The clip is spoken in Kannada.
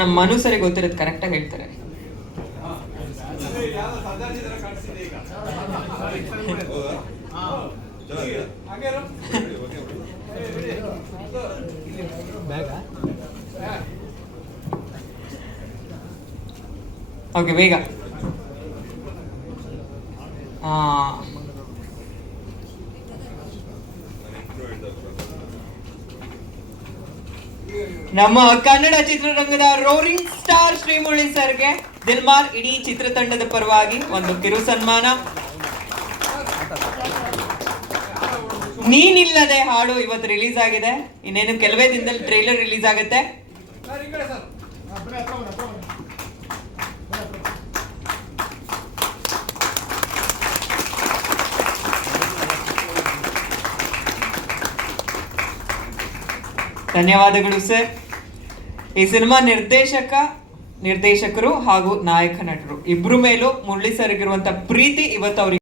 ನಮ್ಮ ಮನು ಸರಿ ಗೊತ್ತಿರೋದು ಕರೆಕ್ಟಾಗಿ ಹೇಳ್ತಾರೆ. ಓಕೆ, ಬೇಗ. ನಮ್ಮ ಕನ್ನಡ ಚಿತ್ರರಂಗದ ರೋರಿಂಗ್ ಸ್ಟಾರ್ ಶ್ರೀಮುರಳಿ ಸರ್ಗೆ ದಿಲ್ಮಾರ್ ಇಡೀ ಚಿತ್ರತಂಡದ ಪರವಾಗಿ ಒಂದು ಕಿರು ಸನ್ಮಾನ. ನೀನಿಲ್ಲದೆ ಹಾಡು ಇವತ್ತು ರಿಲೀಸ್ ಆಗಿದೆ. ಇನ್ನೇನು ಕೆಲವೇ ದಿನದಲ್ಲಿ ಟ್ರೈಲರ್ ರಿಲೀಸ್ ಆಗುತ್ತೆ. ಧನ್ಯವಾದಗಳು ಸರ್. ಈ ಸಿನಿಮಾ ನಿರ್ದೇಶಕರು ಹಾಗೂ ನಾಯಕ ನಟರು ಇಬ್ರು ಮೇಲೂ ಮುರಳಿ ಸರ್ಗಿರುವಂತ ಪ್ರೀತಿ ಇವತ್ತು ಅವ್ರಿಗೆ